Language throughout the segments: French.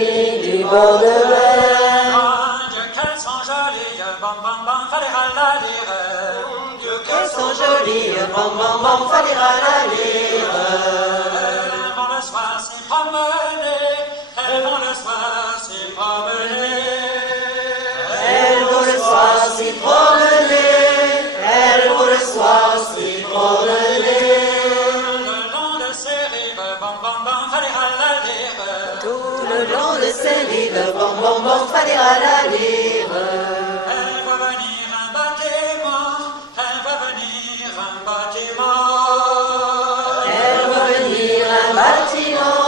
filles du bord de mer. Mon Dieu, qu'elles sont jolies, bam bam bam, fallait la lire. Mon Dieu, qu'elles sont jolies, bam bam bam, fallait la lire. Elles vont le soir s'y promener, elles vont le soir s'y promener. Elles vont le soir s'y promener, elles vont le soir s'y promener. Le long de ces rives, bam bam bam, fallait la lire. Tout le long de ces rives, bam bam bam, fallait la lire. Elle voit venir un bâtiment, elle voit venir un bâtiment. Elle voit venir un bâtiment,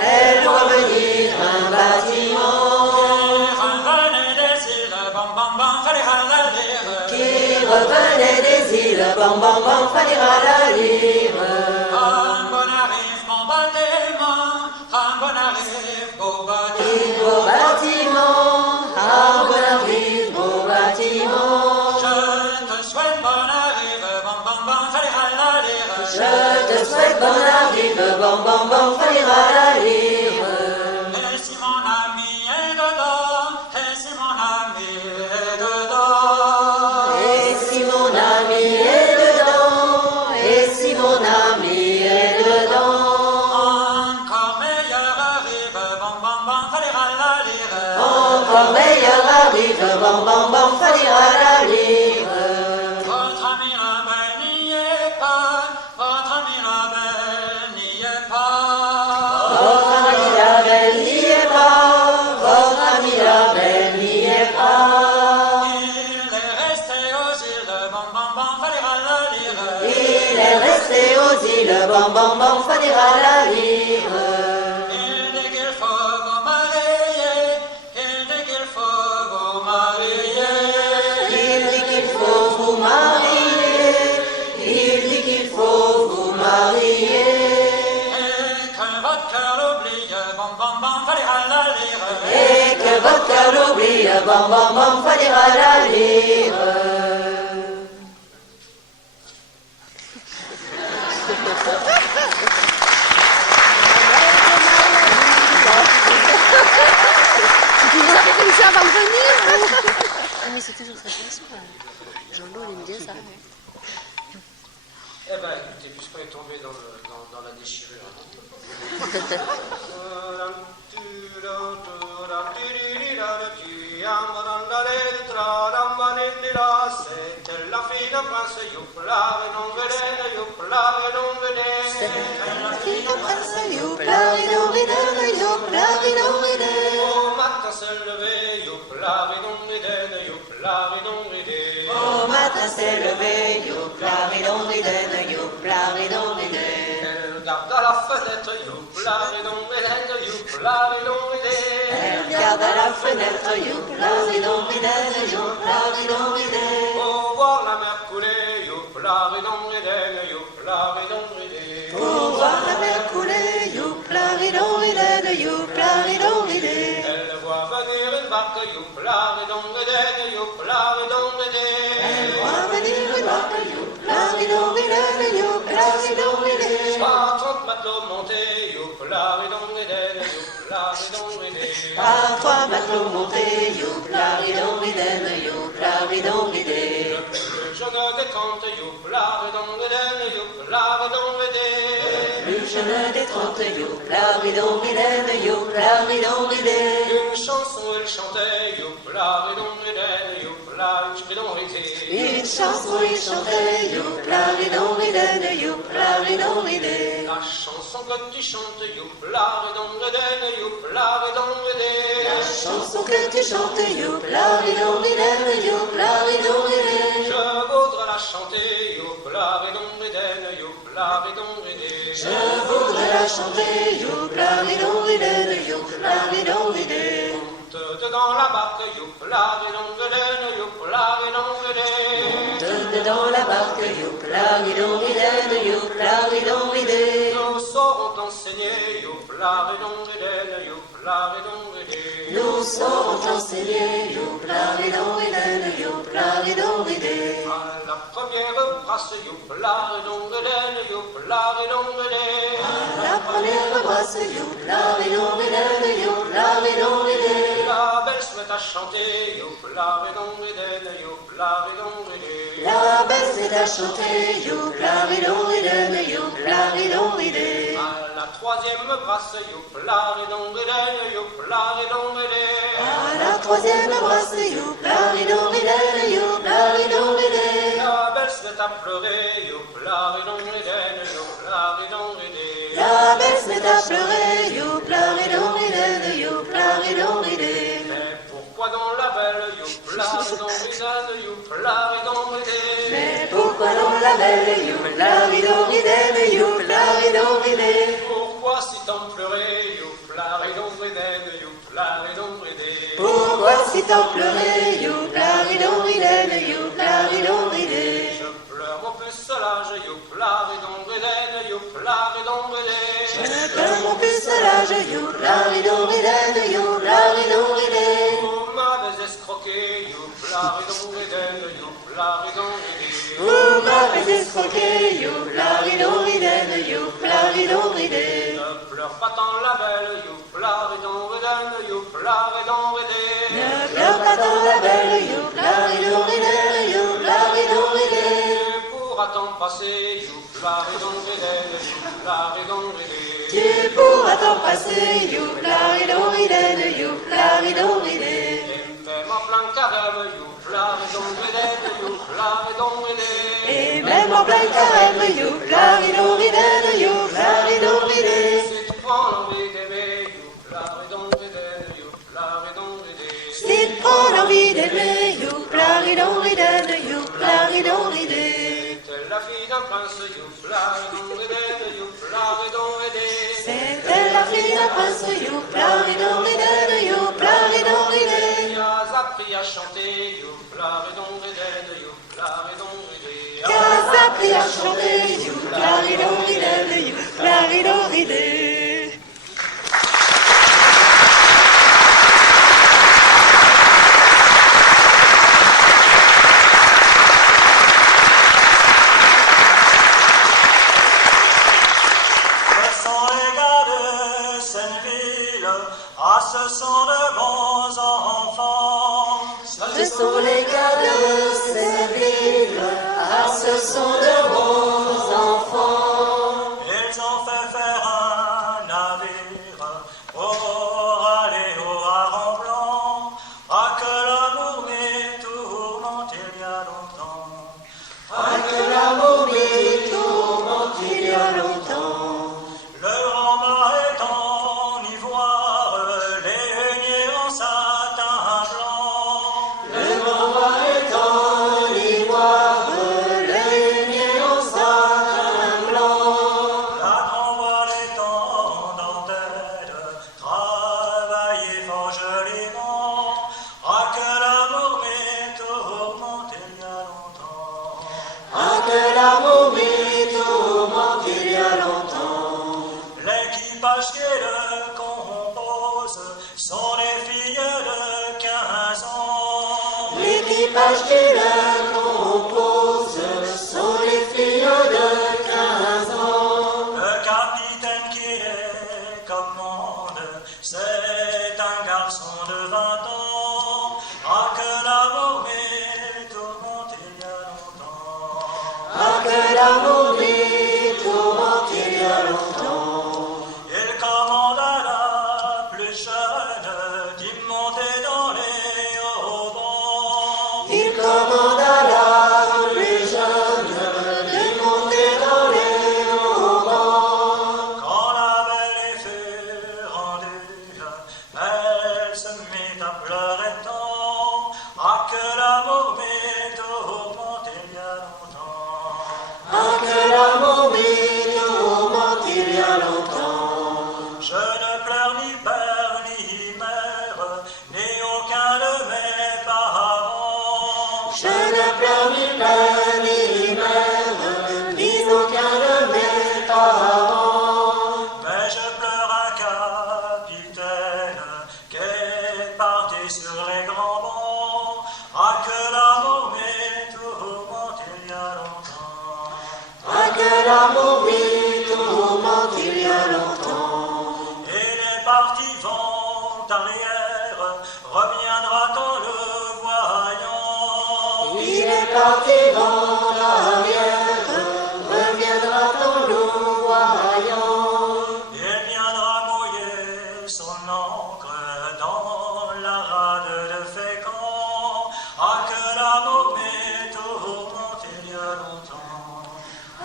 elle voit venir un bâtiment. Revenez des îles, bam bam bam, fallait la lire. Qui revenait des îles, bam bam bam, fallait la lire. Un bon arrive, mon bâtiment, un bon arrive, beau bâtiment. Beau bâtiment, un bon arrive, beau bâtiment. Je te souhaite bon arrive, bam bam bam, fallait la lire. Je te souhaite bon arrive, bam bam bam, fallait la lire. Et si mon ami est dedans, et si mon ami est dedans. Et si mon ami est dedans, et si mon ami est dedans. Encore meilleur arrive, bam bam bam, fallait la lire. Encore meilleur arrive, bam bam bam, fallait la lire. Votre ami la belle n'y est pas, votre ami la belle n'y est pas. Votre ami la belle n'y est pas, votre ami la belle n'y est pas. Il est resté aux îles, bam bam bam, fallait la lire. Il est resté aux îles, bam bam bam, fallait la lire. Il dit qu'il faut vous marier, il dit qu'il faut vous marier. Il dit qu'il faut vous marier, il dit qu'il faut vous marier. Et que votre cœur l'oublie, bam bam bam, fallait la lire. Et que votre cœur l'oublie, bam bam bam, fallait la lire. Ça va revenir. Mais c'est toujours sa chanson. Jean-Loup aime bien ça. Eh ben, écoutez, puisqu'on est tombé dans la déchirure. C'était la fille de prince Youpla et non Vélène, Youpla et non Vélène. La fille de prince Youpla, ridon, ridon, Youpla, ridon, ridon. Au matin s'est levé, Youpla et non Vélène, Youpla et non Vélène. Au matin s'est levé, Youpla, ridon, ridon, Youpla, ridon, ridon. Elle regarde à la fenêtre, Youpla et non Vélène, Youpla et non Vélène. Elle regarde à la fenêtre, Youpla, ridon, ridon, Youpla, ridon, ridon. Pour voir la mer couler, Youpla et non Vélène, Youpla et non Vélène. Pour voir la mer couler, Youpla, ridon, ridon, Youpla, ridon, ridon. Elle voit venir une barque, Youpla et non Vélène, Youpla et non Vélène. Elle voit venir une barque, Youpla, ridon, ridon, Youpla, ridon, ridon. Par 30 matelots montés, Youpla et non Vélène, Youpla et non Vélène. Par 3 matelots montés, Youpla, ridon, ridon, Youpla, ridon, ridon. Le jeune des 30, Youpla et non Vélène, Youpla et non Vélène. Plus jeune des 30, Youpla, ridon, ridon, Youpla, ridon, ridon. Une chanson elle chantait, Youpla et non Vélène, Youpla et non Vélène. Une chanson il chantait, Youpla, ridon, ridon, Youpla, ridon, ridon. La chanson que tu chantes, Youpla et non Vélène, Youpla et non Vélène. La chanson que tu chantes, Youpla, ridon, ridon, Youpla, ridon, ridon. Je voudrais la chanter, Youpla et non Vélène, Youpla et non Vélène. Je voudrais la chanter, Youpla, ridon, ridon, Youpla, ridon, ridon. Monte dans la barque, Youpla et non Vélène, Youpla et non Vélène. Monte dans la barque, Youpla, ridon, ridon, Youpla, ridon, ridon. Nous saurons t'enseigner, Youpla et non Vélène, Youpla et non Vélène. Nous saurons t'enseigner, Youpla, ridon, ridon, Youpla, ridon, ridon. À la première brasse, brasse, youpla, redongredène, youpla, redongredène. La première brasse, youpla, redongredène, youpla, redongredène. La belle se met à chanter, youpla, redongredène, youpla, redongredène. La belle se met à chanter, youpla, redongredène, youpla, redongredène. À la troisième brasse, youpla, redongredène, youpla, redongredène. À la troisième brasse, youpla, redongredène, youpla, redongredène. La belle se met à pleurer, youpla, redongredène, youpla, redongredène. La belle se met à pleurer, youpla, redongredène, youpla, redongredène. Mais pourquoi dans la belle, youpla, redongredène, youpla, redongredène. Mais pourquoi dans la belle, youpla, redongredène, youpla, redongredène. Pourquoi si tant pleurer, youpla, redongredène, youpla, redongredène. Pourquoi si tant pleurer, youpla, redongredène, youpla, redongredène. Je pleure mon pucelage, youpla, redongredène, youpla, redongredène. Je pleure mon pucelage, youpla, redongredène, youpla, redongredène. Vous m'avez escroqué, youpla, redongredène, youpla, redongredène. Vous m'avez escroqué, youpla, redongredène, youpla, redongredène. Ne pleure pas tant la belle, youpla, redongredène, youpla, redongredène. Ne pleure pas dans la belle, youpla, redongredène, youpla, redongredène. Tu pourras-t'en passer, youpla, redongredène, youpla, redongredène. Tu pourras t'en passer, youpla, redongredène, youpla, redongredène. Et même en plein carême, youpla, redongredène, youpla, redongredène. Et même en plein carême, youpla, redongredène, youpla, redongredène. Si tu prends l'envie d'aimer, youpla, redongredène, youpla, redongredène. Si tu prends l'envie d'aimer, youpla, redongredène, youpla, redongredène. T'es la fille d'un prince, youpla, redongredène, youpla, redongredène. C'était la fille d'un prince, youpla, redongredène, youpla, redongredène. Qui a appris à chanter, youpla, redongredène, youpla, redongredène. Qui a appris à chanter, youpla, redongredène, youpla, redongredène. Ce sont les gars de Senneville, ah ce sont de bons enfants. Ce sont les gars de Senneville, ah ce sont de bons enfants. Ils ont fait faire un navire pour aller au hareng blanc, ah que l'amour m'est tourmenté il y a longtemps. Ah que l'amour m'est tourmenté il y a longtemps. Le grand mât est en ivoire, les huniers en satin blanc. Le grand mât est en ivoire, le hunier en satin blanc. La grand voile est en dentelle, travaillez fort joliment, ah que l'amour m'est tourmenté il y a longtemps. Ah que l'amour m'est tourmenté il y a longtemps. L'équipage qui le compose sont les filles de 15 ans. L'équipage qui le compose sont les filles de 15 ans. Le capitaine qui les commande, c'est un garçon de 20 ans. Ah que l'amour m'est tourmenté il y a longtemps. Ah que l'amour m'est tourmenté il y a longtemps. Il commande à la plus jeune d'y monter dans les haubans. Il commande à la plus jeune de monter dans les haubans. Quand la belle fut rendue, elle se mit à pleurer tant. Ah que l'amour m'est tourmenté il y a longtemps. Ah que l'amour m'est tourmenté il y a longtemps. Je ne pleure ni père ni mère, ni aucun de mes parents. Je ne pleure ni père ni mère, ni aucun de mes parents. Mais je pleure un capitaine qui est parti sur les grands bancs. Ah que l'amour m'est tourmenté il y a longtemps. l'amour m'y tourmente il y a longtemps. Et les partis vont arrière, reviendra-t-on le voyant? Il est parti dans l'arrière, reviendra-t-on le voyant? Il viendra mouiller son encre dans la rade de Fécamp. Ah, que l'amour m'est tourmenté il y a longtemps.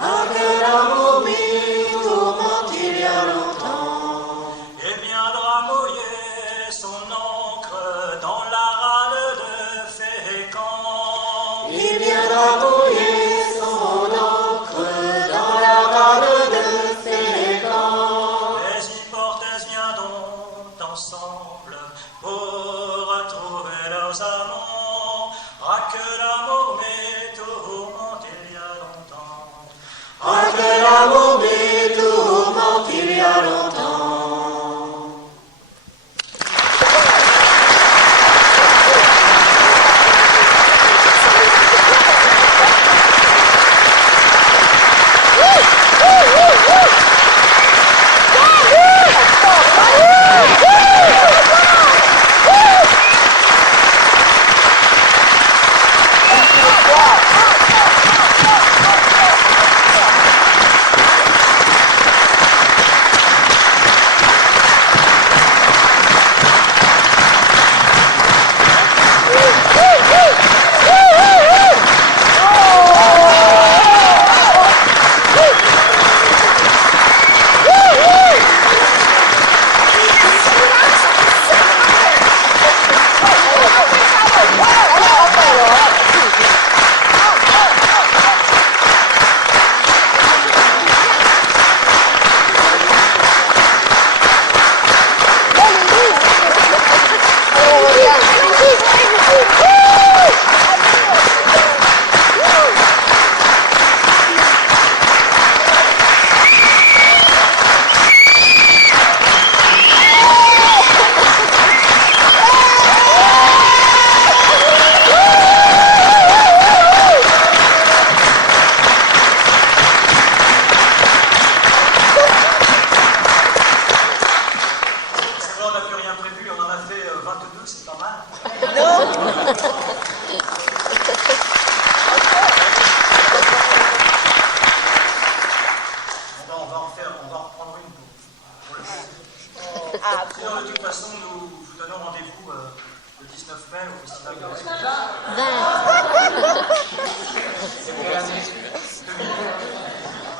Ah, que l'amour m'y tourmente il y a longtemps. Il viendra mouiller son encre dans la rade de Fécamp. Il viendra mouiller son encre dans la rade de Fécamp. Les hypothèses viendront ensemble pour retrouver leurs amants. Ah, que l'amour m'est tourmenté il y a longtemps. Ah, que l'amour m'y tourmente il y a longtemps. On n'a plus rien prévu, on en a fait 22, c'est pas mal. On va en reprendre une pour le plaisir. Sinon, de toute façon, nous vous donnons rendez-vous le 19 mai au Festival de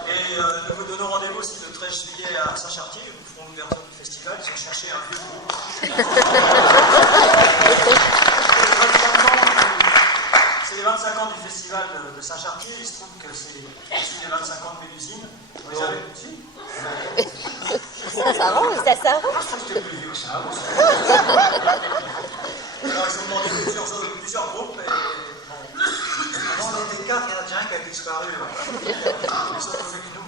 Et nous vous donnons rendez-vous aussi le 13 juillet à Saint-Chartier. Nous ferons l'ouverture du festival. Ils ont cherché un vieux groupe. C'est les 25 ans du festival de Saint-Chartier. Il se trouve que c'est aussi les 25 ans de Mélusine. Vous les avez aussi? Ça s'arrange, ça s'arrange. C'était plus vieux que ça. Alors ils ont demandé plusieurs groupes. Et, bon, avant on était 4, il y en a déjà un qui a disparu. Ils sont avec nous.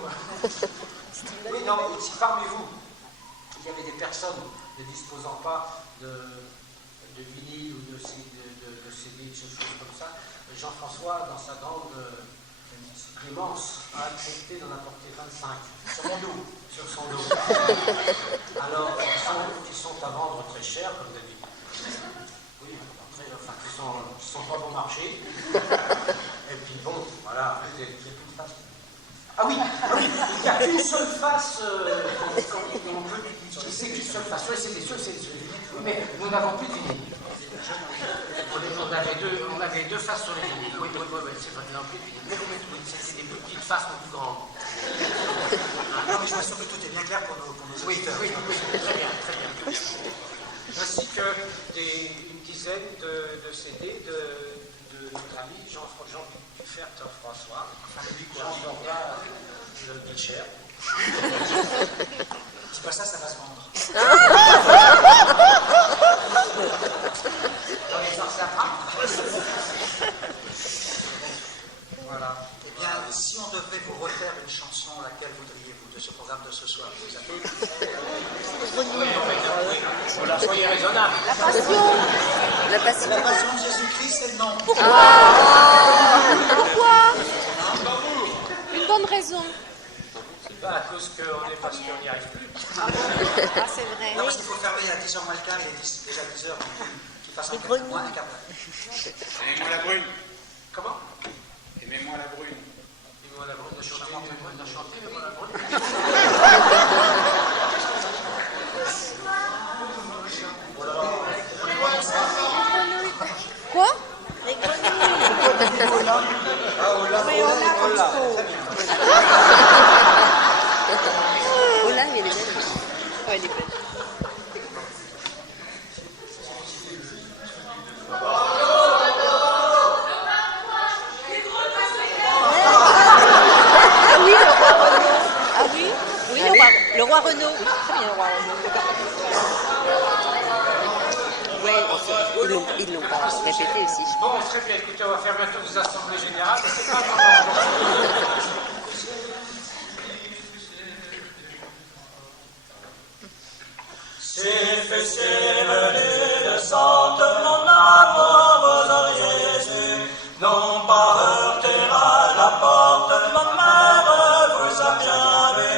Oui, non, mais si parmi vous, il y avait des personnes ne disposant pas de vinyle ou de CD, de choses comme ça, Jean-François, dans sa grande clémence, a accepté d'en apporter 25 sur mon dos, sur son dos. Alors, qui sont à vendre très cher, comme d'habitude. Oui, enfin, qui sont pas bon marché. Et puis bon, voilà, il y a toute face. Ah oui, il n'y a qu'une seule face qu'on peut utiliser, qu'une seule face. Oui, c'est des choses, mais nous n'avons plus de vinyle. On avait deux faces sur les vinyles. Oui, c'est vrai, nous n'avons plus de vinyle. Mais c'était des petites faces non plus grandes. Non, mais je m'assure que tout est bien clair pour nos auditeurs. Oui, très bien, très bien. Ainsi que une dizaine de CD de notre ami Jean Dufert François, Jean Borda le Guichère. C'est pas ça, ça va se vendre. Dans les Arsapras. Voilà. Eh bien, si on devait vous refaire une chanson, laquelle voudriez-vous de ce programme de ce soir? Vous avez... Voilà, soyez raisonnable. La passion. La passion. La passion de Jésus-Christ, c'est le nom. Pourquoi? Une bonne raison. Pas à cause qu'on est parce qu'on n'y arrive plus. Ah, c'est vrai. Non, parce qu'il faut fermer à 10h moins le quart, il est déjà 10h. Qu'il fasse un quart moins un quart d'heure. Aimez-moi la brune. Comment? Aimez-moi la brune. Aimez-moi la brune, de chanter, aimez-moi la brune. Quoi? Ah, oh là, Mais on a comme ça. Oh là, mais elle est belle. Oh, elle est belle. Ah oui, le roi Renaud. Ah oui, oui, le roi Renaud. Oui, très bien, le roi Renaud. Ouais, ils l'ont pas répété aussi. Bon, très bien, écoutez, on va faire bientôt des assemblées générales, mais c'est pas grave. C'est venu de sorte mon amour, vous auriez su, non pas heurter à la porte, ma mère vous a bien vu,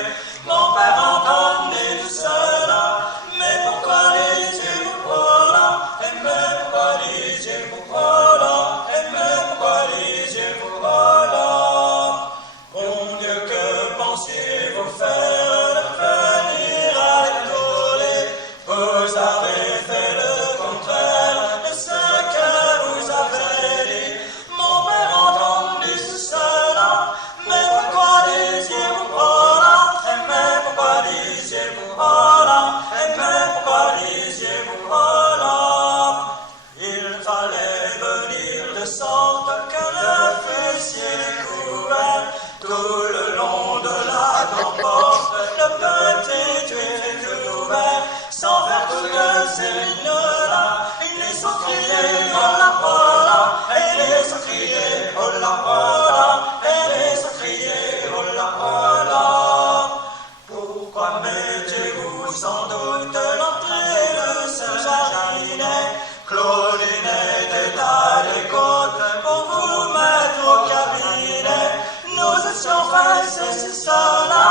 mon père entendu tout cela, mais pourquoi disiez-vous voilà, et mais pourquoi disiez-vous voilà, et mais pourquoi disiez-vous voilà, bon Dieu, que pensiez-vous faire de venir à l'étoilé? Vous avez fait le contraire de ce que vous avez dit. Mon père entendu tout cela, mais pourquoi disiez-vous voilà? Et mais pourquoi disiez-vous voilà? Et mais pourquoi disiez-vous voilà? Il fallait venir de sorte que le fussiez découvert tout le long de la grande porte, le petit tuile ouvert. Sans faire toutes ces lignes-là, ils les ont criés, oh la voilà, et les ont criés, oh la voilà, et les ont criés, oh la voilà. Pourquoi mettez-vous sans doute l'entrée de ce jardinet? Claudinet est à l'écoute pour vous mettre au cabinet. Nous étions faits, ceci, cela,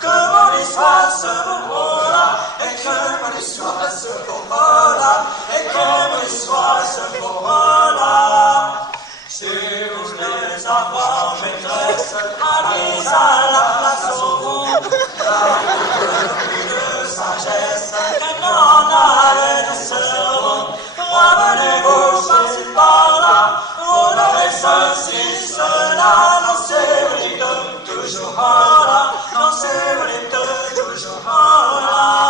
que mon histoire se voilà, et que mon histoire se voilà, et que mon histoire se voilà. Si vous voulez avoir maîtresse, allez à la place au fond, de sagesse, qu'elle n'en a de cerveau. Ramenez-vous par-ci par-là, vous n'aurez ceci, cela, lancez-vous les deux, toujours là, lancez-vous les deux, toujours là.